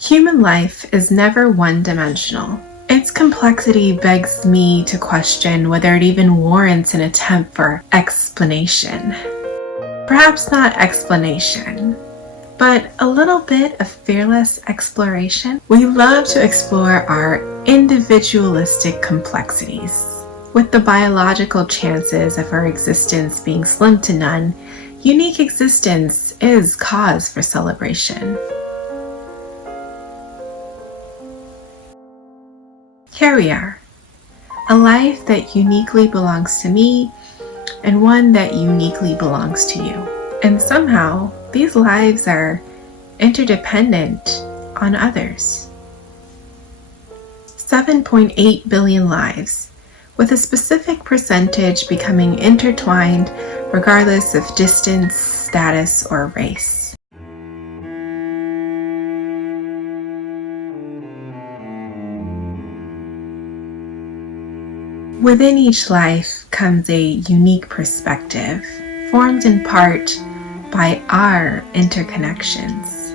Human life is never one-dimensional. Its complexity begs me to question whether it even warrants an attempt for explanation. Perhaps not explanation, but a little bit of fearless exploration. We love to explore our individualistic complexities. With the biological chances of our existence being slim to none, unique existence is cause for celebration. Here we are, a life that uniquely belongs to me and one that uniquely belongs to you. And somehow, these lives are interdependent on others. 7.8 billion lives, with a specific percentage becoming intertwined regardless of distance, status, or race. Within each life comes a unique perspective, formed in part by our interconnections.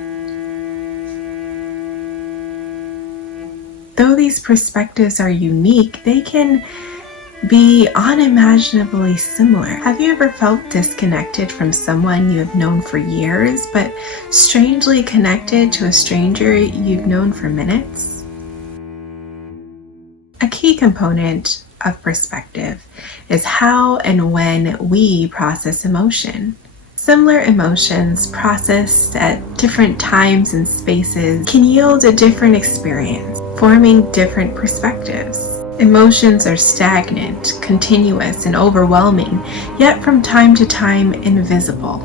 Though these perspectives are unique, they can be unimaginably similar. Have you ever felt disconnected from someone you have known for years, but strangely connected to a stranger you've known for minutes? A key component of perspective is how and when we process emotion. Similar emotions processed at different times and spaces can yield a different experience, forming different perspectives. Emotions are stagnant, continuous, and overwhelming, yet from time to time invisible,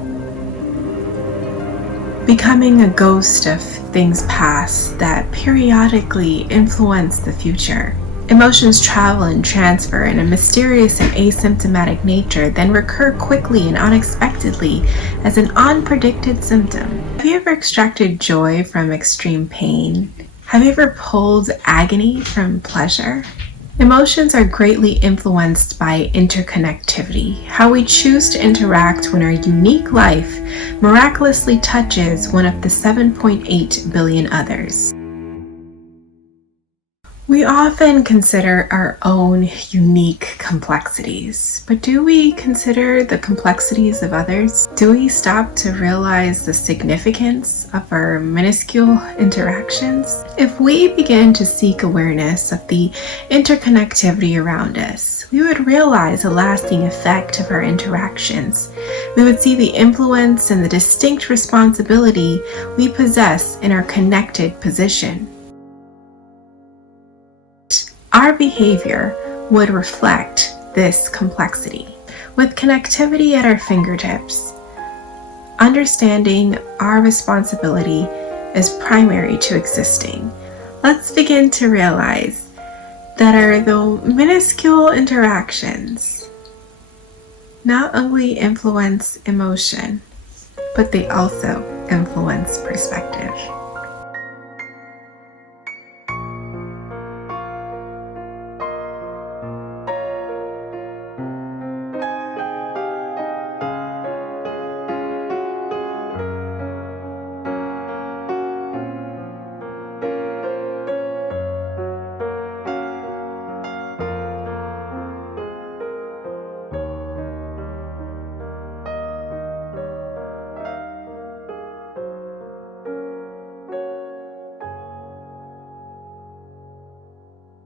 becoming a ghost of things past that periodically influence the future. Emotions travel and transfer in a mysterious and asymptomatic nature, then recur quickly and unexpectedly as an unpredicted symptom. Have you ever extracted joy from extreme pain? Have you ever pulled agony from pleasure? Emotions are greatly influenced by interconnectivity, how we choose to interact when our unique life miraculously touches one of the 7.8 billion others. We often consider our own unique complexities, but do we consider the complexities of others? Do we stop to realize the significance of our minuscule interactions? If we begin to seek awareness of the interconnectivity around us, we would realize a lasting effect of our interactions. We would see the influence and the distinct responsibility we possess in our connected position. Our behavior would reflect this complexity. With connectivity at our fingertips, understanding our responsibility is primary to existing. Let's begin to realize that the minuscule interactions not only influence emotion, but they also influence perspective.